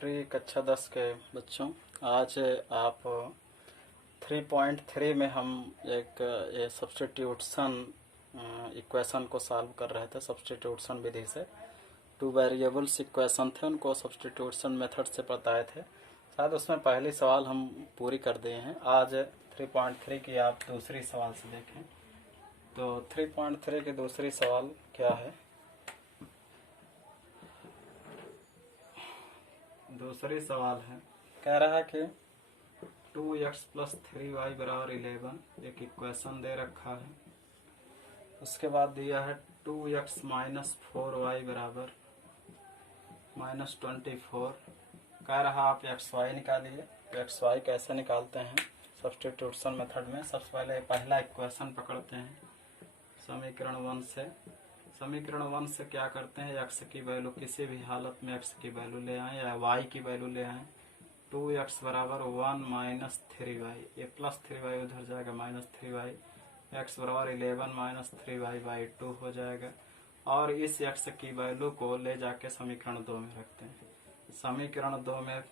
Pre कक्षा 10 के बच्चों, आज आप 3.3 में हम एक ये सब्स्टिट्यूशन इक्वेशन को सॉल्व कर रहे थे। सब्स्टिट्यूशन विधि से टू वेरिएबल्स इक्वेशन थे, उनको सब्स्टिट्यूशन मेथड से बताए थे। शायद उसमें पहली सवाल हम पूरी कर दिए हैं। आज 3.3 की आप दूसरी सवाल से देखें तो 3.3 की दूसरी सवाल क्या है। दूसरी सवाल है, कह रहा है कि 2x + 3y = 11 एक इक्वेशन दे रखा है। उसके बाद दिया है 2x - 4y = -24। कह रहा आप xy निकालिए। तो xy कैसे निकालते हैं सब्स्टिट्यूशन मेथड में। सबसे पहले पहला इक्वेशन पकड़ते हैं समीकरण 1 से। समीकरण 1 से क्या करते हैं, x की वैल्यू किसी भी हालत में x की वैल्यू ले आए या y की वैल्यू ले आए। 2x = 1 - 3y, ये +3y उधर जाएगा -3y, x = 11 - 3y/2 हो जाएगा। और इस x की वैल्यू को ले जाके समीकरण 2 में रखते हैं। समीकरण 2 में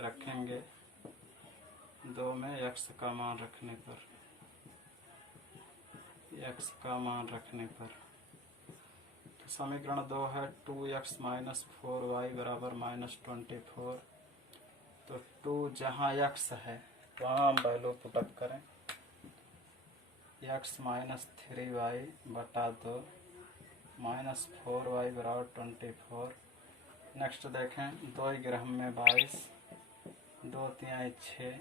रखेंगे, 2 में x का मान रखने पर, x का मान रखने पर तो समीकरण 2 है 2x - 4y = -24। तो 2 जहाँ x है वहाँ हम वैल्यू पुटअप करें, x - 3y/2 -4y = 24। नेक्स्ट देखें, 2 ग्रह में 22, 2 तिहाई 6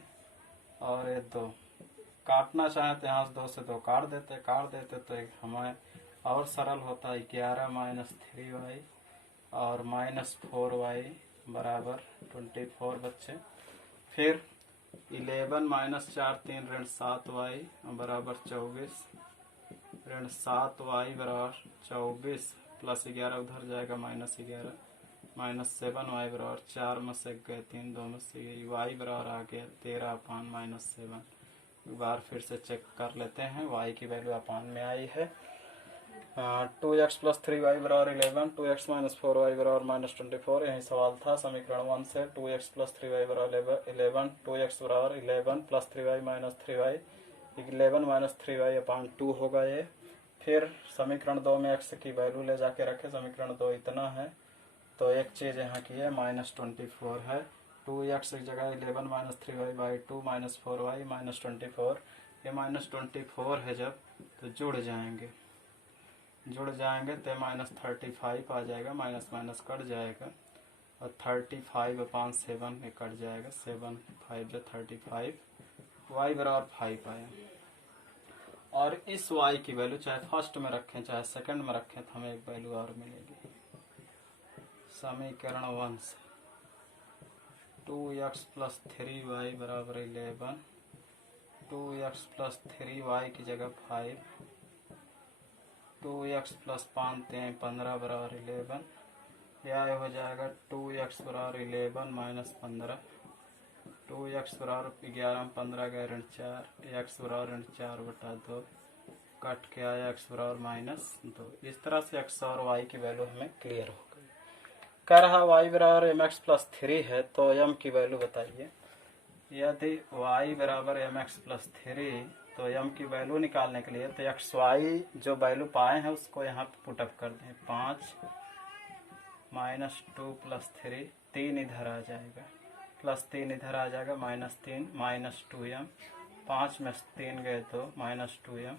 और ये 2 काटना चाहे तो यहाँ से 2 से 2 काट देते तो एक हमें और सरल होता है 11 - 3y और -4y = 24 बच्चे। फिर 11 - 4 3 ऋण 7y = 24, ऋण 7y = 24 प्लस 11 उधर जाएगा -11, -7y = 4 में से गए 3, 2 में से y = आ गया 13/-7। एक बार फिर से चेक कर लेते हैं, y की वैल्यू अपान में आई है। 2x + 3y = 11, 2x - 4y = -24। यही सवाल था समीकरण 1 से। 2x + 3y = 11, 2x = 11 + 3y - 3y, 11 - 3y/2 होगा ये। फिर समीकरण 2 में x की वैल्यू ले जाके रखे। समीकरण 2 इतना है तो एक चीज़ यहाँ की है -24 है। 2x की जगह 11 - 3y/2 -4y -24, ये -24 है जब तो जुड़ जाएंगे तो -35 आ जाएगा, माइनस माइनस कट जाएगा और 35/7 में कट जाएगा, 7 5 35, y = 5 आया। और इस y की वैल्यू चाहे फर्स्ट में रखें चाहे सेकंड में रखें तो हमें एक वैल्यू और मिलेगी। समीकरण 1 से 2x + 3y = 11, 2x + 3y की जगह 5, 2x + 5 3 15 = 11, या हो जाएगा 2x = 11 - 15, 2x = 11 15 गए ऋण 4, x = 4/2 कट के आया x = -2। इस तरह से x और y की वैल्यू हमें क्लियर हो गई। कह रहा y = mx + 3 है तो m की वैल्यू बताइए। यदि y = mx + 3 तो m की वैल्यू निकालने के लिए तो x y जो वैल्यू पाए हैं उसको यहाँ पे पुटअप कर दें। 5 -2 + 3, 3 इधर आ जाएगा, +3 इधर आ जाएगा, -3 -2m, 5 में 3 गए तो -2m,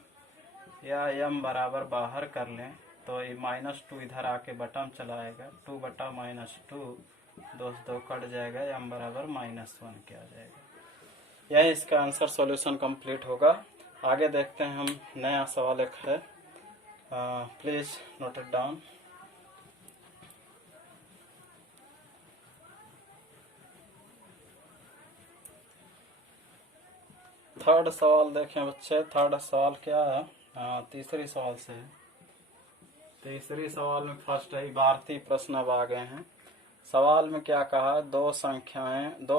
या m बराबर बाहर कर लें तो ये -2 इधर आके बटम चलाएगा, 2/-2 2 से 2 कट जाएगा, m = -1 के आ जाएगा। यही इसका आंसर सॉल्यूशन कंप्लीट होगा। आगे देखते हैं हम, नया सवाल एक है, please note it down. Third सवाल देखें बच्चे। थर्ड सवाल क्या है, तीसरी सवाल से है। तीसरी सवाल में फर्स्ट है, भारतीय प्रश्न अब आ गए हैं। सवाल में क्या कहा, दो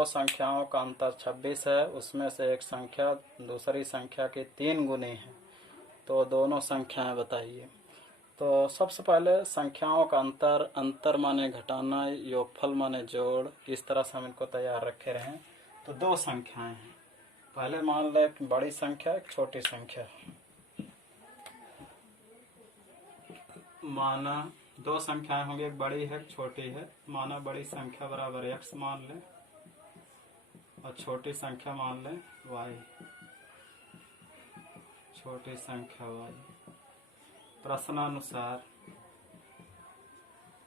संख्याओं का अंतर 26 है, उसमें से एक संख्या दूसरी संख्या के 3 गुनी है, तो दोनों संख्याएं बताइए। तो सबसे पहले संख्याओं का अंतर माने घटाना, योगफल माने जोड़, इस तरह से हम इनको तैयार रखे रहें। तो दो संख्याएं हैं, पहले मान लें एक बड़ी संख्या एक छोटी संख्या, माना दो संख्याएं होंगी, एक बड़ी है एक छोटी है। माना बड़ी संख्या बराबर x मान लें और छोटी संख्या मान लें y, छोटी संख्या y।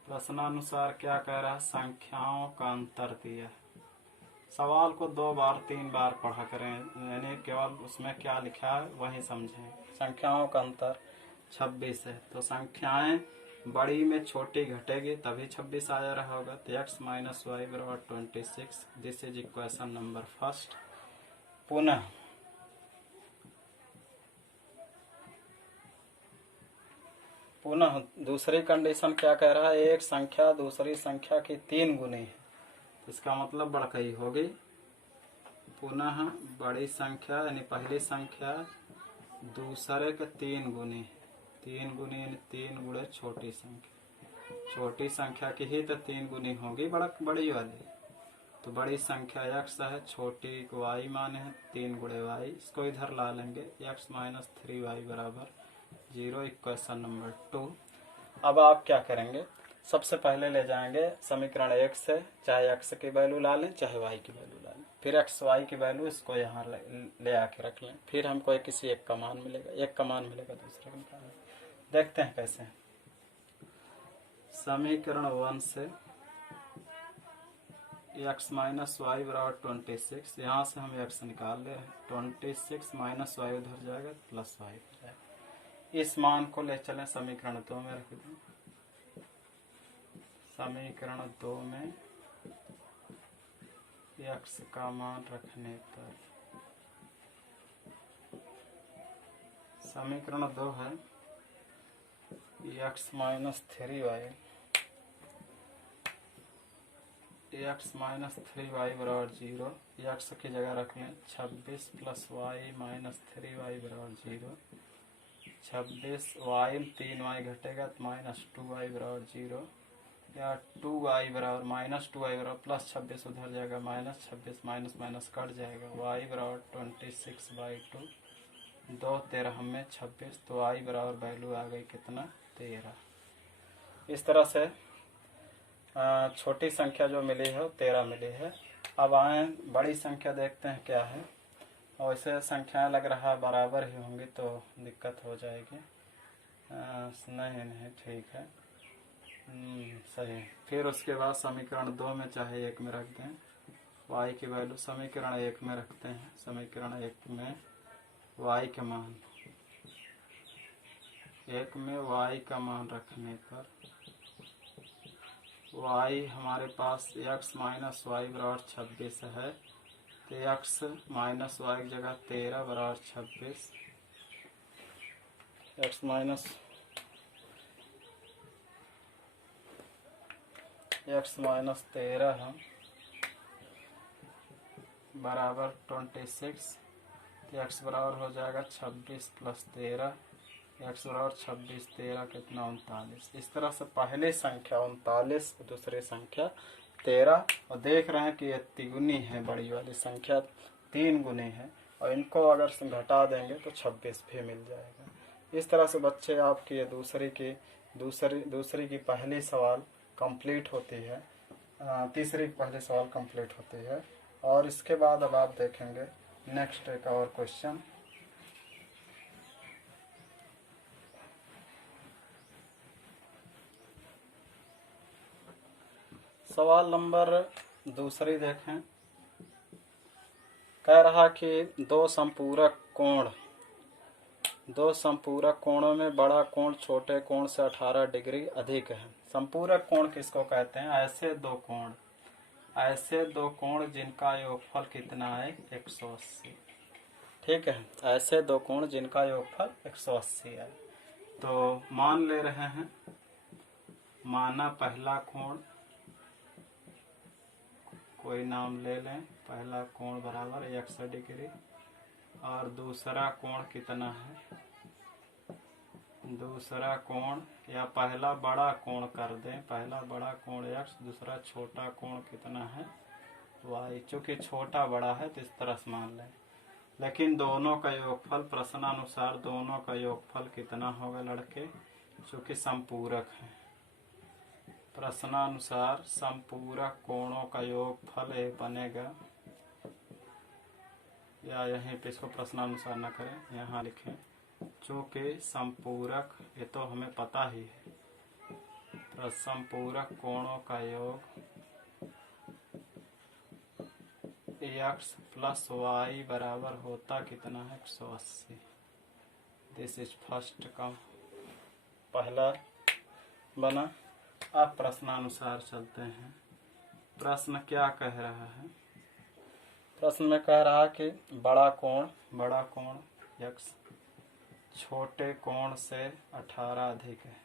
प्रश्नानुसार क्या कह रहा है, संख्याओं का अंतर दिया। सवाल को 2 बार 3 बार पढ़ा करें, यानी केवल उसमें क्या लिखा है वही समझें। संख्याओं का अंतर 26 है, तो संख्याएं बड़ी में छोटी घटेगी तभी 26 आया रहा होगा। तो x माइनस वाई बराबर 26, this is equation number first. पुनः दूसरी कंडीशन क्या कह रहा है, एक संख्या दूसरी संख्या की 3 गुनी है, इसका मतलब बढ़कई होगी। पुनः बड़ी संख्या यानी पहली संख्या दूसरे के 3 गुनी, 3 गुनी यानी 3 गुणे छोटी संख्या, छोटी संख्या की ही तो 3 गुनी होगी बड़ी वाली। तो बड़ी संख्या x है, छोटी y माने है 3 गुणे y, इसको इधर ला लेंगे, x माइनस 3y बराबर 0, इक्वेशन नंबर 2। अब आप क्या करेंगे, सबसे पहले ले जाएंगे समीकरण 1 से, चाहे x की वैल्यू ला लें चाहे y की वैल्यू ला लें, फिर x y की वैल्यू इसको यहाँ ले आके रख लें, फिर हमको किसी एक का मान मिलेगा, एक का मान मिलेगा दूसरे का निकालें। देखते हैं कैसे। समीकरण 1 से x माइनस वाई बराबर 26, यहाँ से हम x निकाल ले रहे हैं, 26 माइनस वाई उधर जाएगा प्लस वाई हो जाएगा। इस मान को ले चलें समीकरण 2 में रख दें। समीकरण 2 में x का मान रखने पर समीकरण 2 है x minus 3y, x minus 3y बराबर 0, x की जगह रख लें 26 प्लस वाई माइनस 3y बराबर 0, 26 y 3y घटेगा तो माइनस 2y बराबर 0, या 2y बराबर माइनस 2y बराबर प्लस 26 उधर जाएगा, माइनस 26 माइनस माइनस कट जाएगा, y बराबर 26/2, 2 13 में 26, तो y बराबर वैल्यू आ गई कितना 13। इस तरह से छोटी संख्या जो मिली है वो 13 मिली है। अब आए बड़ी संख्या देखते हैं क्या है, और इसे संख्याएं लग रहा है बराबर ही होंगी तो दिक्कत हो जाएगी। नहीं ठीक है, सही। फिर उसके बाद समीकरण 2 में चाहे 1 में रख दें, y की वैल्यू समीकरण 1 में रखते हैं। समीकरण 1 में y के मान, 1 में y का मान रखने पर y हमारे पास x माइनस वाई बराबर 26 है, तो x माइनस वाई की जगह 13 बराबर 26, x माइनस x माइनस 13 है बराबर 26, तो x बराबर हो जाएगा 26 प्लस 13, x बराबर 26 13 कितना 39। इस तरह से पहली संख्या 39, दूसरी संख्या 13, और देख रहे हैं कि ये तिगुनी है, बड़ी वाली संख्या 3 गुनी है, और इनको अगर घटा देंगे तो 26 भी मिल जाएगा। इस तरह से बच्चे आपकी ये दूसरी की पहली सवाल कंप्लीट होती है, तीसरी की पहली सवाल कंप्लीट होती है। और इसके बाद अब आप देखेंगे नेक्स्ट एक और क्वेश्चन। सवाल नंबर 2 देखें, कह रहा कि दो संपूरक कोणों में बड़ा कोण छोटे कोण से 18 डिग्री अधिक है। संपूरक कोण किसको कहते हैं, ऐसे दो कोण जिनका योगफल कितना है 180। ठीक है, ऐसे दो कोण जिनका योगफल 180 है। तो मान ले रहे हैं, माना पहला कोण, कोई नाम ले लें, पहला कोण बराबर 180 डिग्री, और दूसरा कोण कितना है दूसरा कोण या पहला बड़ा कोण कर दें, पहला बड़ा कोण x, दूसरा छोटा कोण कितना है y। चूंकि छोटा बड़ा है तो इस तरह से मान लें, लेकिन दोनों का योगफल प्रश्नानुसार दोनों का योगफल कितना होगा लड़के, चूंकि संपूरक है। प्रश्नानुसार संपूरक कोणों का योगफल एक बनेगा, या यहीं पे इसको प्रश्नानुसार न करें, यहाँ लिखें चूंकि संपूरक, ये तो हमें पता ही है, संपूरक कोणों का योग x प्लस वाई बराबर होता कितना है 180। दिस इज फर्स्ट कम, पहला बना। अब प्रश्नानुसार चलते हैं। प्रश्न क्या कह रहा है, प्रश्न में कह रहा कि बड़ा कोण x छोटे कोण से 18 अधिक है,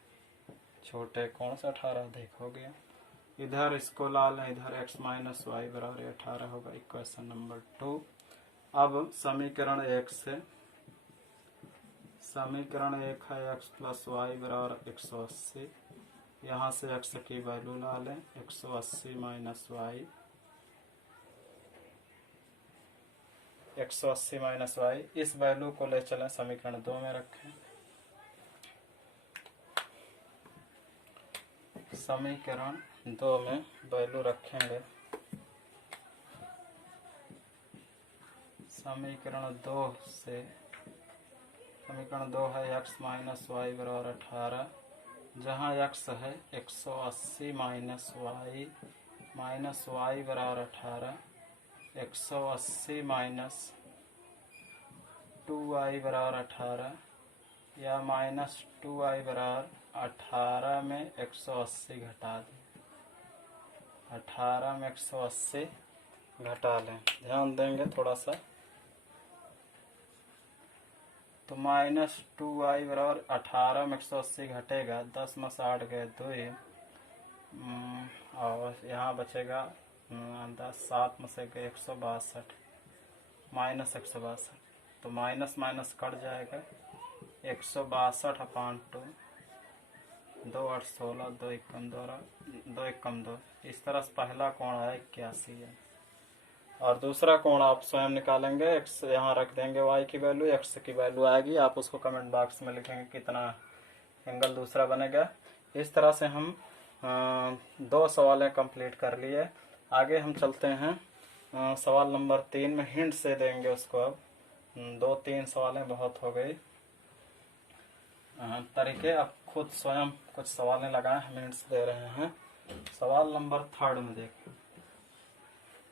छोटे कोण से 18 अधिक हो गया। इधर इसको ला लें, इधर x माइनस वाई बराबर 18 होगा, इक्वेशन नंबर 2। अब समीकरण 1 से, समीकरण 1 है x प्लस वाई बराबर 180, यहाँ से x की वैल्यू ला लें 180 माइनस वाई, 180 माइनस वाई, इस वैल्यू को ले चलें समीकरण 2 में रखें। समीकरण 2 में वैल्यू रखेंगे, समीकरण 2 से, समीकरण 2 है x माइनस वाई बराबर 18, जहाँ x है 180 माइनस वाई बराबर 18, 180 माइनस 2y बराबर 18, या माइनस 2y बराबर 18 में 180 घटा दें, 18 में 180 घटा लें, ध्यान देंगे थोड़ा सा। तो माइनस 2y बराबर 18 में 180 घटेगा, 10 में 60 गए 2, और यहाँ बचेगा 10, 7 में से गए 162, माइनस 162, तो माइनस माइनस कट जाएगा, 162 अपान 2, 2 8 16, 2 1 कम 2, इस तरह से पहला कोण है 81 है। और दूसरा कोण आप स्वयं निकालेंगे, x यहाँ रख देंगे, y की वैल्यू, x की वैल्यू आएगी, आप उसको कमेंट बॉक्स में लिखेंगे कितना एंगल दूसरा बनेगा। इस तरह से हम 2 सवालें कंप्लीट कर लिए। आगे हम चलते हैं सवाल नंबर 3 में, हिंट से देंगे उसको। अब 2-3 सवालें बहुत हो गई तरीके, अब खुद स्वयं कुछ सवालें लगाएं, हम हिंट्स दे रहे हैं। सवाल नंबर 3 में देखो,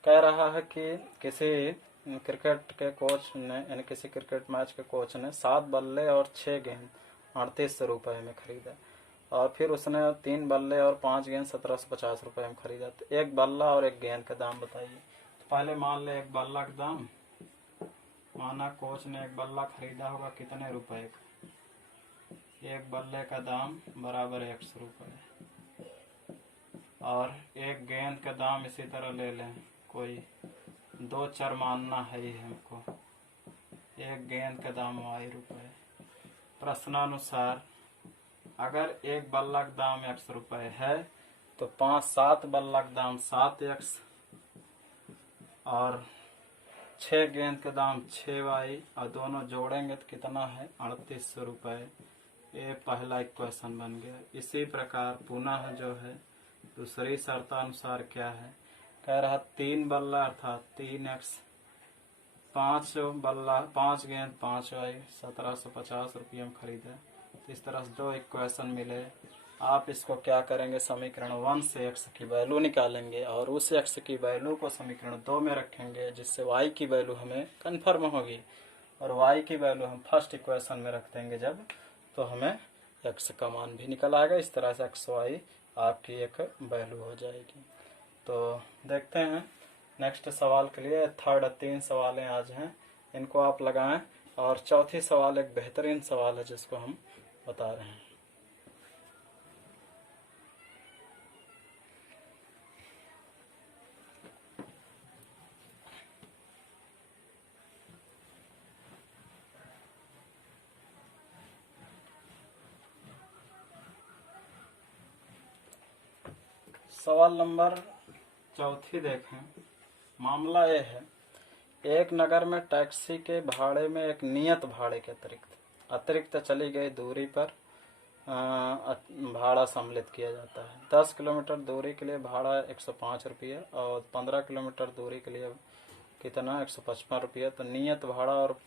कह रहा है कि किसी क्रिकेट के कोच ने, यानी किसी क्रिकेट मैच के कोच ने 7 बल्ले और 6 गेंद 3800 रुपये में खरीदा, और फिर उसने 3 बल्ले और 5 गेंद 1750 रुपये में खरीदा। तो एक बल्ला और एक गेंद का दाम बताइए। तो पहले मान ले एक बल्ला का दाम, माना कोच ने एक बल्ला खरीदा होगा कितने रुपए का, एक बल्ले का दाम बराबर 100 रुपये, और एक गेंद का दाम इसी तरह ले लें, कोई 2 चर मानना है ही हमको, एक गेंद का दाम y रुपये। प्रश्नानुसार अगर एक बल्ला का दाम 100 रुपये है तो 5-7 बल्ला का दाम 7x, और 6 गेंद का दाम 6y, और दोनों जोड़ेंगे तो कितना है 3800 रुपये। ये पहला इक्वेशन बन गया। इसी प्रकार पुनः जो है दूसरी शर्तानुसार क्या है, कह रहा 3 बल्ला अर्थात 3x, 5 बल्ला 5 गेंद 5y, 1750 रुपये में खरीदा। तो इस तरह से 2 इक्वेशन मिले। आप इसको क्या करेंगे, समीकरण 1 से x की वैल्यू निकालेंगे और उस x की वैल्यू को समीकरण 2 में रखेंगे, जिससे y की वैल्यू हमें कन्फर्म होगी, और y की वैल्यू हम फर्स्ट इक्वेशन में रख देंगे जब, तो हमें x का मान भी निकल आएगा। इस तरह से x y आपकी एक वैल्यू हो जाएगी। तो देखते हैं नेक्स्ट सवाल के लिए। 3 सवालें आज हैं, इनको आप लगाएं, और चौथी सवाल एक बेहतरीन सवाल है जिसको हम बता रहे हैं। सवाल नंबर चौथी देखें। मामला ये है, एक नगर में टैक्सी के भाड़े में एक नियत भाड़े के अतिरिक्त चली गई दूरी पर भाड़ा सम्मिलित किया जाता है। 10 किलोमीटर दूरी के लिए भाड़ा 105 रुपये और 15 किलोमीटर दूरी के लिए कितना 155 रुपये। तो नियत भाड़ा और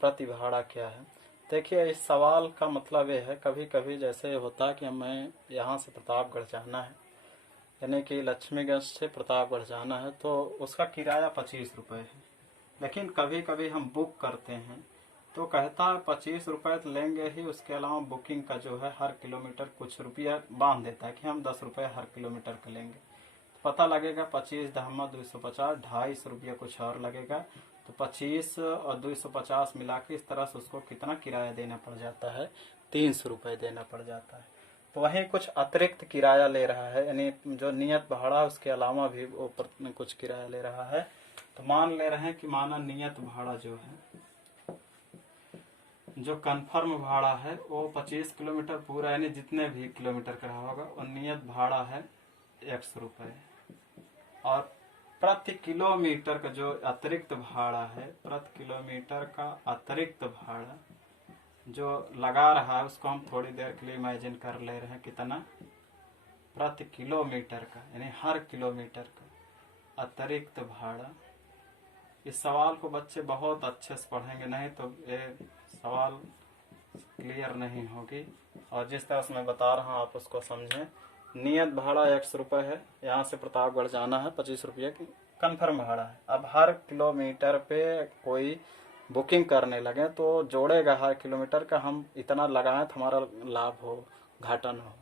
प्रति भाड़ा क्या है? देखिए, इस सवाल का मतलब ये है, कभी कभी जैसे होता है कि हमें यहाँ से प्रतापगढ़ जाना है, यानी कि लक्ष्मीगंज से प्रतापगढ़ जाना है, तो उसका किराया 25 रुपये है। लेकिन कभी कभी हम बुक करते हैं तो कहता है 25 रुपये तो लेंगे ही, उसके अलावा बुकिंग का जो है हर किलोमीटर कुछ रुपया बांध देता है कि हम 10 रुपये हर किलोमीटर का लेंगे। तो पता लगेगा 25 दहमा 250, 250 रुपया कुछ और लगेगा। तो 25 और 250 मिला के इस तरह से उसको कितना किराया देना पड़ जाता है? 300 रुपये देना पड़ जाता है। तो वहीं कुछ अतिरिक्त किराया ले रहा है, यानी जो नियत भाड़ा उसके अलावा भी वो कुछ किराया ले रहा है। तो मान ले रहे हैं कि माना नियत भाड़ा जो है, जो कन्फर्म भाड़ा है वो 25 किलोमीटर पूरा, यानी जितने भी किलोमीटर का रहा होगा, और नियत भाड़ा है 100 रुपये। और प्रति किलोमीटर का जो अतिरिक्त भाड़ा है, प्रति किलोमीटर का अतिरिक्त भाड़ा जो लगा रहा है उसको हम थोड़ी देर के लिए इमेजिन कर ले रहे हैं कितना? प्रति किलोमीटर का, यानी हर किलोमीटर का अतिरिक्त भाड़ा। इस सवाल को बच्चे बहुत अच्छे से पढ़ेंगे, नहीं तो ये सवाल क्लियर नहीं होगी। और जिस तरह से मैं बता रहा हूँ आप उसको समझें। नियत भाड़ा 100 रुपये है, यहाँ से प्रतापगढ़ जाना है, 25 रुपये की कन्फर्म भाड़ा है। अब हर किलोमीटर पे कोई बुकिंग करने लगे तो जोड़ेगा हर किलोमीटर का, हम इतना लगाएं तो हमारा लाभ हो, घाटा ना हो।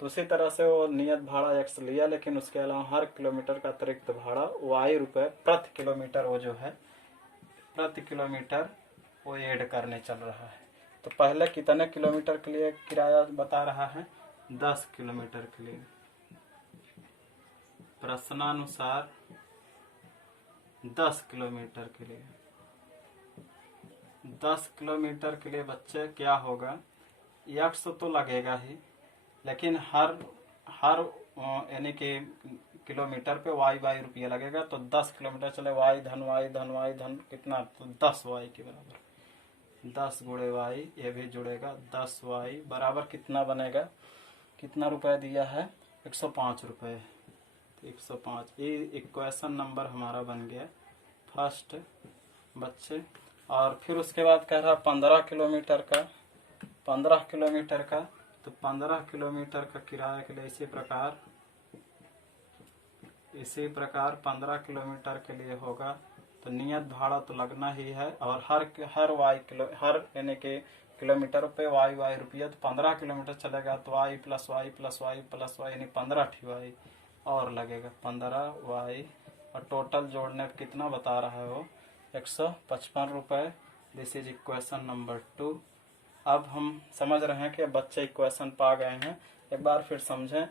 तो उसी तरह से वो नियत भाड़ा 100 लिया, लेकिन उसके अलावा हर किलोमीटर का अतिरिक्त भाड़ा Y रुपये प्रति किलोमीटर, वो जो है प्रति किलोमीटर वो ऐड करने चल रहा है। तो पहले कितने किलोमीटर के लिए किराया बता रहा है? 10 किलोमीटर के लिए। प्रश्नानुसार 10 किलोमीटर के लिए, 10 किलोमीटर के लिए बच्चे क्या होगा? 100 तो लगेगा ही, लेकिन हर यानी कि किलोमीटर पे Y रुपया लगेगा। तो 10 किलोमीटर चले Y धन कितना? तो 10 Y के बराबर, 10 गुणे Y, ये भी जुड़ेगा। 10 Y बराबर कितना बनेगा? कितना रुपए दिया है? 105 रुपये। तो 105 ये इक्वेशन नंबर हमारा बन गया फर्स्ट बच्चे। और फिर उसके बाद कह रहा 15 किलोमीटर का, 15 किलोमीटर का। तो 15 किलोमीटर का किराया के लिए इसी प्रकार 15 किलोमीटर के लिए होगा। तो नियत भाड़ा तो लगना ही है, और हर यानी कि किलोमीटर पे Y रुपया। तो 15 किलोमीटर चलेगा तो Y प्लस Y यानी 15 Y और लगेगा, 15 Y। और टोटल जोड़ने पर कितना बता रहा है वो? 155 रुपये। This is equation number 2। अब हम समझ रहे हैं कि बच्चे इक्वेशन पा गए हैं। एक बार फिर समझें।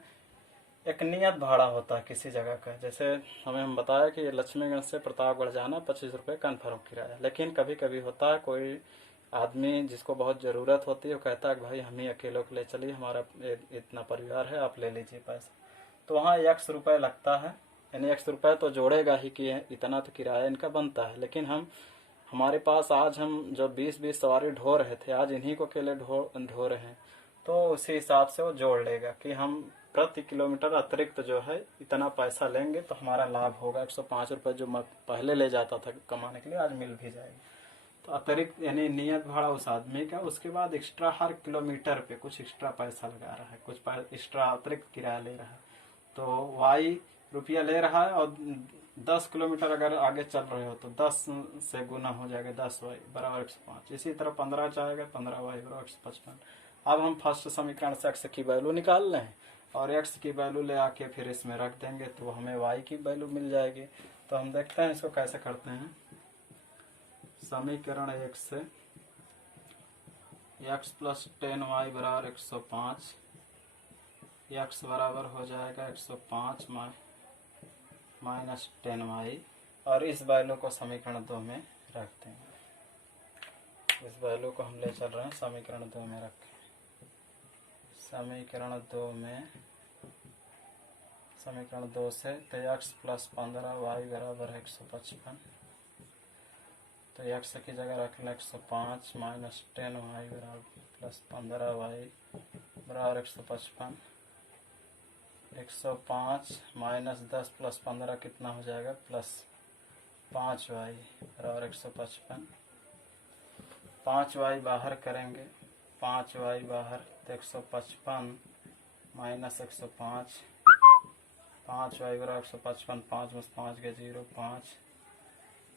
एक नियत भाड़ा होता है किसी जगह का, जैसे हम बताया कि लक्ष्मीगंज से प्रतापगढ़ जाना 25 रुपये कन्फर्म किराया। लेकिन कभी कभी होता है कोई आदमी जिसको बहुत ज़रूरत होती है, वो कहता है कि भाई हम ही अकेलों के लिए चलिए, हमारा इतना परिवार है, आप ले लीजिए पैसा। तो वहाँ 100 रुपये लगता है, यानी 100 रुपये तो जोड़ेगा ही कि इतना तो किराया इनका बनता है। लेकिन हमारे पास आज हम जो 20-20 सवारी ढो रहे थे, आज इन्हीं को अकेले ढो रहे हैं, तो उसी हिसाब से वो जोड़ लेगा कि हम प्रति किलोमीटर अतिरिक्त जो है इतना पैसा लेंगे तो हमारा लाभ होगा। 105 रुपये जो मैं पहले ले जाता था कमाने के लिए, आज मिल भी जाएगी। तो अतिरिक्त यानी नियत भाड़ा उस आदमी का। उसके बाद एक्स्ट्रा हर किलोमीटर पे कुछ एक्स्ट्रा पैसा लगा रहा है, कुछ एक्स्ट्रा अतिरिक्त किराया ले रहा है। तो Y रुपया ले रहा है, और 10 किलोमीटर अगर आगे चल रहे हो तो 10 से गुना हो जाएगा, 10 Y बराबर 105। इसी तरह 15 जाएगा, 15 Y बराबर 155। अब हम फर्स्ट समीकरण से x की वैल्यू निकाल रहे हैं, और x की वैल्यू ले आके फिर इसमें रख देंगे तो हमें y की वैल्यू मिल जाएगी। तो हम देखते हैं इसको कैसे करते हैं। समीकरण 1 से x प्लस 10y बराबर 105, x बराबर हो जाएगा 105 माइनस 10y, और इस वैल्यू को समीकरण 2 में रख देंगे। इस वैल्यू को हम ले चल रहे हैं समीकरण 2 में रखें। समीकरण 2 में समीकरण 2 से, तो x प्लस 15 वाई बराबर है 155। तो x की जगह रख लें 105 माइनस 10 वाई बराबर प्लस 15 वाई बराबर 155। 105 माइनस 10 प्लस 15 कितना हो जाएगा, प्लस 5 वाई बराबर 155। 5 वाई बाहर करेंगे, 5 वाई बाहर, तो 155 माइनस 105, 5 वाई बराबर 155, 5 में 5 के 0, 5,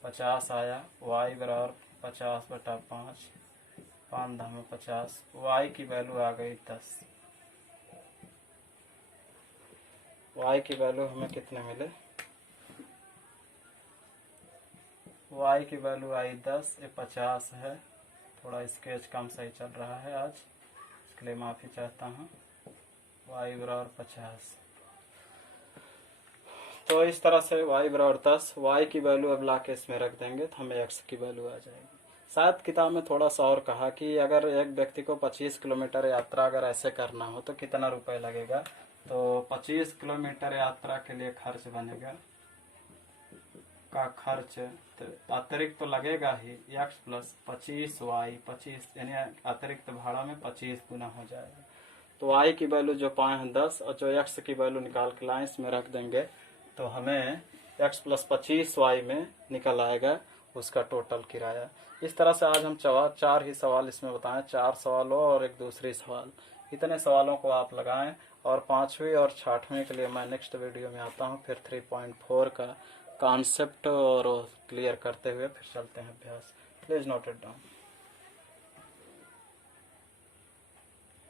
50 आया। वाई बराबर 50/5, 5 10 में 50। वाई की वैल्यू आ गई 10। वाई की वैल्यू हमें कितने मिले, वाई की वैल्यू आई 10, ये 50 है। थोड़ा स्केच कम सही चल रहा है आज, इसके लिए माफ़ी चाहता हूँ। वाई बराबर 50। तो इस तरह से वाई बराबर 10, वाई की वैल्यू अब ला के इसमें रख देंगे तो हमें एक्स की वैल्यू आ जाएगी। शायद किताब में थोड़ा सा और कहा कि अगर एक व्यक्ति को 25 किलोमीटर यात्रा अगर ऐसे करना हो तो कितना रुपए लगेगा। तो 25 किलोमीटर यात्रा के लिए खर्च बनेगा का खर्च, तो अतिरिक्त तो लगेगा ही, x प्लस 25y, 25 यानी अतिरिक्त भाड़ा में 25 गुना हो जाएगा। तो y की वैल्यू जो पाए हैं 10, और जो x की वैल्यू निकाल के लाइन में रख देंगे तो हमें x प्लस 25y में निकल आएगा उसका टोटल किराया। इस तरह से आज हम 4 ही सवाल इसमें बताएं, 4 सवालों और एक दूसरी सवाल, इतने सवालों को आप लगाएं। और 5वीं और 6वीं के लिए मैं नेक्स्ट वीडियो में आता हूं, फिर 3.4 का कॉन्सेप्ट और क्लियर करते हुए फिर चलते हैं अभ्यास। Please note it down.